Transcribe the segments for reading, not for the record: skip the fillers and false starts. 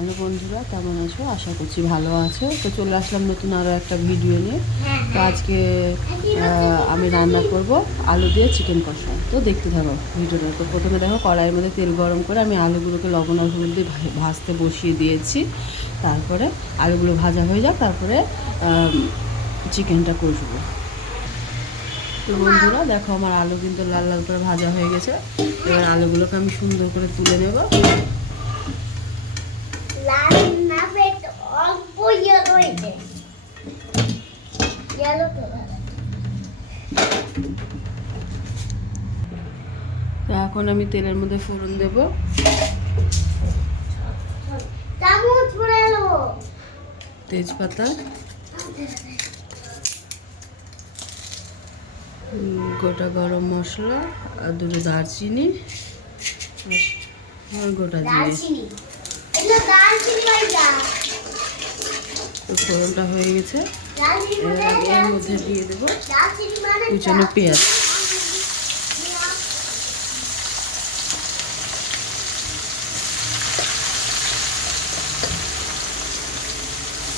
Hello বন্ধুরা, কেমন আছো? আশা করছি ভালো আছো। তো চলে আসলাম নতুন আরও একটা ভিডিও নিয়ে। তো আজকে আমি রান্না করব আলু দিয়ে চিকেন কষা। তো দেখতে থাকো ভিডিওটা। তো প্রথমে দেখো কড়াইয়ের মধ্যে তেল গরম করে আমি আলুগুলোকে লবণ আর হলুদ দিয়ে ভাজতে বসিয়ে দিয়েছি। তারপরে আলুগুলো ভাজা হয়ে যাক, তারপরে চিকেনটা কষবো। তো বন্ধুরা দেখো, আমার আলু কিন্তু লাল লাল করে ভাজা হয়ে গেছে। এবার আলুগুলোকে আমি সুন্দর করে তুলে নেব। তো এখন আমি তেলের মধ্যে ফোড়ন দেব। তেজপাতা, গোটা গরম মশলা আর দুটো দারচিনি আর গোটা জিরে। তো ফোড়নটা হয়ে গেছে। এর মধ্যে দিয়ে দেবো কুচানো পেঁয়াজ।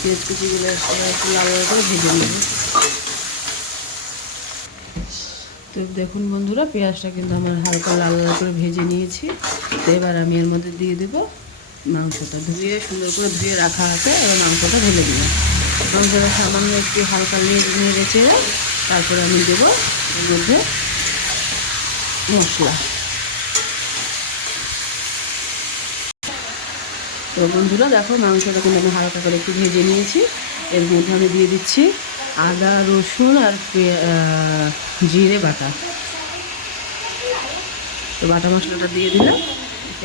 পেঁয়াজ কুচিগুলো একটু লাল লাল করে ভেজে নেব। তো দেখুন বন্ধুরা, পেঁয়াজটা কিন্তু আমার হালকা লাল লাল করে ভেজে নিয়েছি। তো এবার আমি এর মধ্যে দিয়ে দেবো মাংসটা। সুন্দর করে ধুয়ে রাখা আছে। এবার মাংসটা ঢেলে দিলাম। মাংসটা সামান্য একটু হালকা নেড়ে চেড়ে তারপরে আমি দেবো এর মধ্যে মশলা। তো বন্ধুরা দেখো, মাংসটা কিন্তু আমি হালকা করে একটু ভেজে নিয়েছি। এর মধ্যে আমি দিয়ে দিচ্ছি আদা, রসুন আর জিরে বাটা। তো বাটা মশলাটা দিয়ে দিলাম।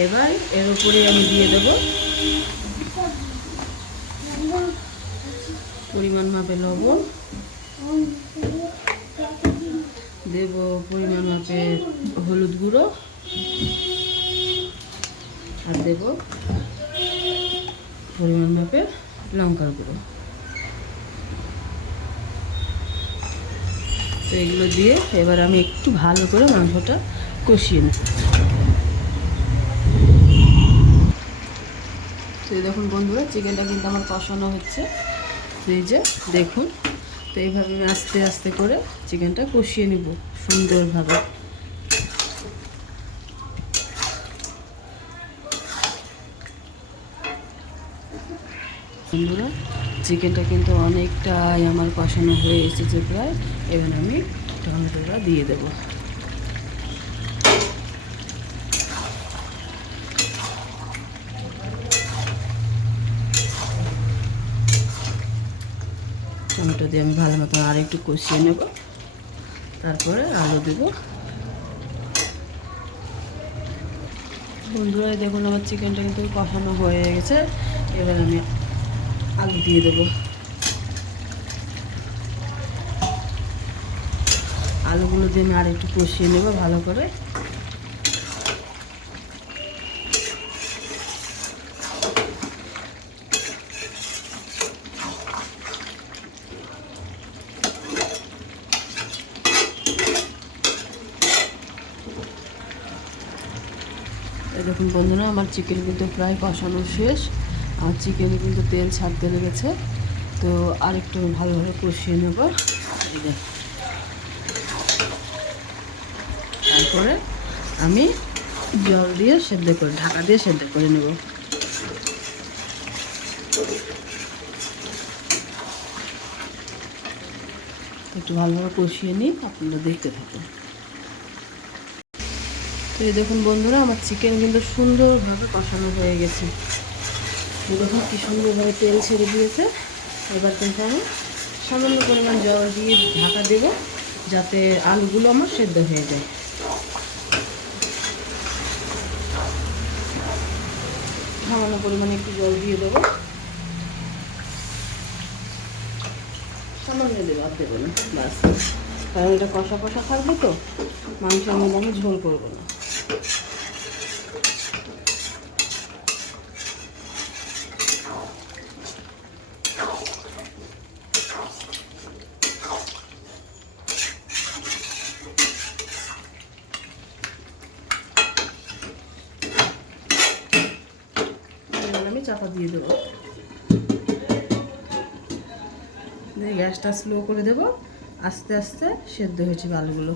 এবার এর উপরে আমি দিয়ে দেবো পরিমাণ মাপে লবণ, দেব পরিমাণ মাপে হলুদ গুঁড়ো, আর দেব পরিমাণ মাপে লঙ্কার গুঁড়ো। তো এগুলো দিয়ে এবার আমি একটু ভালো করে মাংসটা কষিয়ে নেব। তো দেখুন বন্ধুরা, চিকেনটা কিন্তু আমার কষানো হচ্ছে। এই যে দেখুন, তো এইভাবে আমি আস্তে আস্তে করে চিকেনটা কষিয়ে নিব সুন্দরভাবে। বন্ধুরা, চিকেনটা কিন্তু অনেকটাই আমার কষানো হয়ে এসেছে প্রায়। এবার আমি টমেটোটা দিয়ে দেব। টমেটো দিয়ে আমি ভালো মতো আর একটু কষিয়ে নেব। তারপরে আলু দেব। বন্ধুরা দেখুন, আমার চিকেনটা কিন্তু কষানো হয়ে গেছে। এবার আমি আলু দিয়ে দেবো। আলুগুলো দিয়ে আমি আর একটু কষিয়ে নেব ভালো করে। দেখুন বন্ধুরা, আমার চিকেন কিন্তু প্রায় কষানো শেষ। আর চিকেনে কিন্তু তেল ছাড়তে লেগেছে। তো আরেকটু ভালোভাবে কষিয়ে নেব। তারপরে আমি জল দিয়ে সেদ্ধ করে, ঢাকা দিয়ে সেদ্ধ করে নেব। একটু ভালোভাবে কষিয়ে নিই, আপনারা দেখতে থাকুন। তো এই দেখুন বন্ধুরা, আমার চিকেন কিন্তু সুন্দরভাবে কষানো হয়ে গেছে। দেখুন কি সুন্দরভাবে তেল ছেড়ে দিয়েছে। এবার কিন্তু আমি সামান্য পরিমাণ জল দিয়ে ঢাকা দেব, যাতে আলুগুলো আমার সেদ্ধ হয়ে যায়। সামান্য পরিমাণে একটু জল দিয়ে দেবো। সামান্য দেবো, আর দেবো না, বাস। কারণ এটা কষা কষা থাকবে, তো মাংসের মধ্যে আমি ঝোল করবো না। আমি চাপা দিয়ে দেবো। গ্যাসটা স্লো করে দেব, আস্তে আস্তে সেদ্ধ হয়েছে আলুগুলো।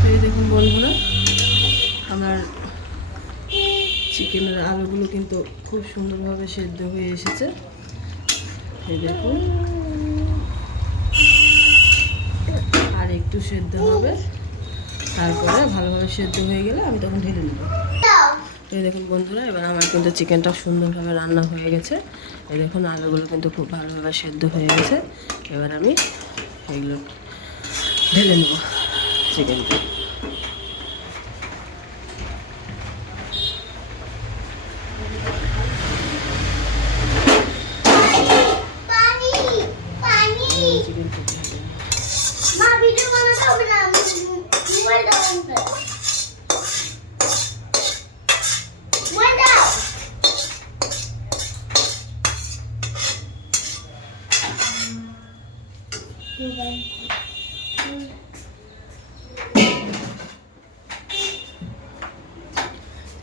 তো এই দেখুন বন্ধুরা, আমার চিকেনের আলুগুলো কিন্তু খুব সুন্দরভাবে সেদ্ধ হয়ে এসেছে। এই দেখুন, আর একটু সেদ্ধ হবে, তারপরে ভালোভাবে সেদ্ধ হয়ে গেলে আমি তখন ঢেলে নেব। এই দেখুন বন্ধুরা, এবার আমার কিন্তু চিকেনটা সুন্দরভাবে রান্না হয়ে গেছে। এই দেখুন আলুগুলো কিন্তু খুব ভালোভাবে সেদ্ধ হয়ে গেছে। এবার আমি এইগুলো ঢেলে নেব চিকেনটা।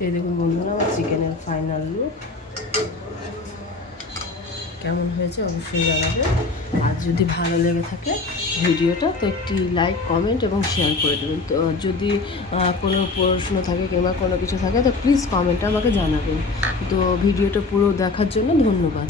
এই দেখুন বন্ধুরা, আমার চিকেনের ফাইনাল লুক কেমন হয়েছে অবশ্যই জানাবে। আর যদি ভালো লেগে থাকে ভিডিওটা, তো একটি লাইক, কমেন্ট এবং শেয়ার করে দেবেন। তো যদি কোনো প্রশ্ন থাকে কিংবা কোনো কিছু থাকে, তো প্লিজ কমেন্টে আমাকে জানাবেন। তো ভিডিওটা পুরো দেখার জন্য ধন্যবাদ।